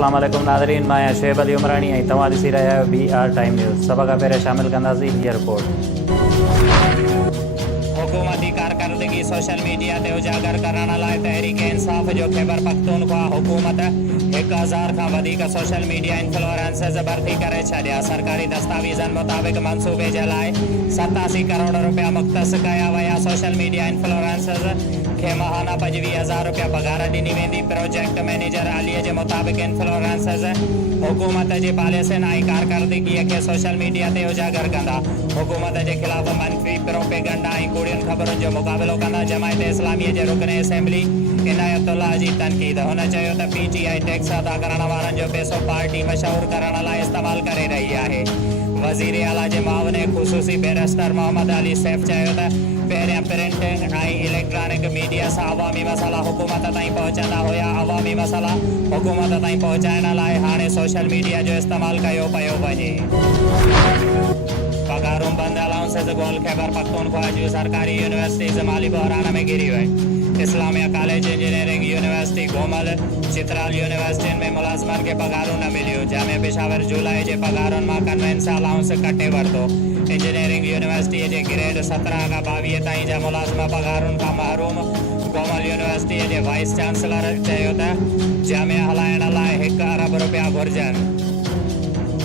अस्सलाम वालेकुम नाज़रीन, मैं शुएब अली उमरानी ऐं तव्हां ॾिसी रहिया आहियो BR टाइम न्यूज़। सभ खां पहिरियों शामिल कंदासीं हीअ रिपोर्ट। हुकूमती कारकर्दगी सोशल मीडिया ते उजागर करण लाइ तहरीक इंसाफ़ जो खैबर पख्तूनख्वा हुकूमत 1000 खां वधीक सोशल मीडिया इन्फ्लुएंसर्स भर्ती करे छॾिया। सरकारी दस्तावेज़नि मुताबिक़ मंसूबे जे लाइ 87 करोड़ रुपया मुख़्तस कया विया। सोशल मीडिया इन्फ्लुएंसर्स खे महाना 25,000 रुपया पघार ॾिनी वेंदी। प्रोजेक्ट मैनेजर अलीअ जे मुताबिक़ इन्फ्लुएंसर्स हुकूमत जी पॉलिसियुनि ऐं कारकर्दगीअ खे सोशल मीडिया ते उजागर कंदा, हुकूमत जे ख़िलाफ़ मनफ़ी प्रोपेगंडा ऐं कूड़ियुनि ख़बरुनि जो मुक़ाबिलो कंदा। जमायत इस्लामी जे रुकन असेंबली इनायतुल्लाह जी तनक़ीद। हुन चयो त PTI टैक्स अदा करण वारनि जो पैसो पार्टी मशहूर करण लाइ इस्तेमालु करे रही आहे। वज़ीर आला जे मामले ख़ुसूसी बैरिस्टर मोहम्मद अली सैफ़ चयो त पहिरियां प्रिंट ऐं इलेक्ट्रॉनिक मीडिया सां अवामी मसइला हुकूमत ताईं पहुचंदा हुया। अवामी मसइला हुकूमत ताईं पहुचाइण लाइ हाणे सोशल मीडिया जो इस्तेमालु कयो पियो वञे। पघारूं बंदि, अलाउंसेस गोल। खैबर पख्तूनख्वा जूं सरकारी यूनिवर्सिटीज़ माली बहरान में घिरी वई। Islamia college, engineering university Gomal, Chitral यूनिवर्सिटियुनि में मुलाज़िमनि खे पघारूं न मिलियूं। जामिया पेशावर जुलाई जे पघारुनि मां कन्वेंस अलाउंस कटे वरितो। इंजीनियरिंग यूनिवर्सिटीअ जे ग्रेड 17 खां 22 ताईं जा मुलाज़िम पघारुनि खां महरूम। घोमल यूनिवर्सिटीअ जे वाइस चांसलर चयो त जामिया हलाइण लाइ 1 अरब रुपया घुर्जनि।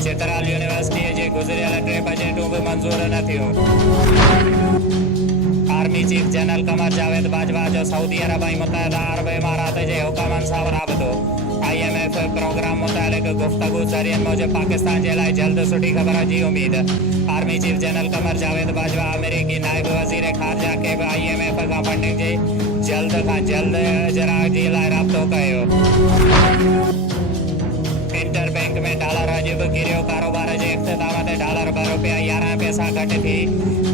चित्राल यूनिवर्सिटीअ जे गुज़िरियल 3 बजेटूं बि मंज़ूर न थियूं। आर्मी चीफ जनरल कमर जावेद बाजवा जो सऊदी अरब ऐं मुतहदा अरब इमारात जे हुकमनि सां राबितो। IMF प्रोग्राम मुतालिक़ गुफ़्तगू ज़रियनि मूजिबि पाकिस्तान जे लाइ जल्द सुठी ख़बर जी Umed. Army chief general Qamar जावेद बाजवा अमेरिकी नाइब वज़ीर ख़ारजा खे बि IMF खां फंडिंग जे जल्द खां जल्द इजराअ लाइ राबितो कयो। इंटर बैंक में डॉलर अॼु बि किरियो। कारोबार जे इख़्तिताम ते डॉलर 2 रुपया 11 पैसा घटि थी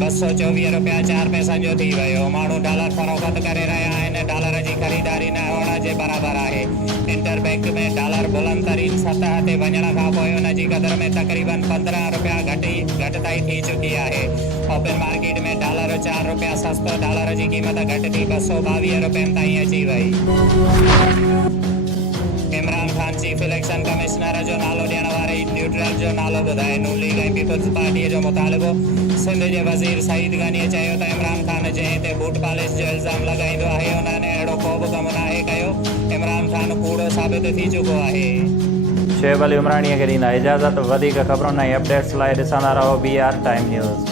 224 रुपया 4 पैसनि जो थी वियो। माण्हू डॉलर फ़रोख़्त करे रहिया आहिनि। डॉलर जी ख़रीदारी न हुअण जे बराबरि आहे। इंटर बैंक में डॉलर बुलंद तरीन सतह ते वञण खां पोइ उन जी क़दर में तक़रीबन 15 रुपया घटिताई थी चुकी आहे। ओपन मार्केट में डॉलर 4 रुपया सस्तो। डॉलर जी क़ीमत घटि थी 222 रुपयनि ताईं अची वई। इमरान खान चीफ इलेक्शन कमिश्नर जो नालो ॾियण वारे न्यूट्रल जो नालो ॿुधाए। नून लीग ऐं पीपल्स पार्टीअ जो मुतालिबो। सिंध जे वज़ीर सईद गनीअ चयो त इमरान खान जंहिं ते बूट पॉलिश जो इल्ज़ाम लॻाईंदो आहे उन्हनि अहिड़ो को बि कमु नाहे कयो। इमरान खान कूड़ो साबित थी चुको आहे। शुएब अली उमरानीअ खे ॾींदा इजाज़त। वधीक ख़बरुनि ऐं अपडेट्स लाइ ॾिसंदा रहो BR टाइम न्यूज़।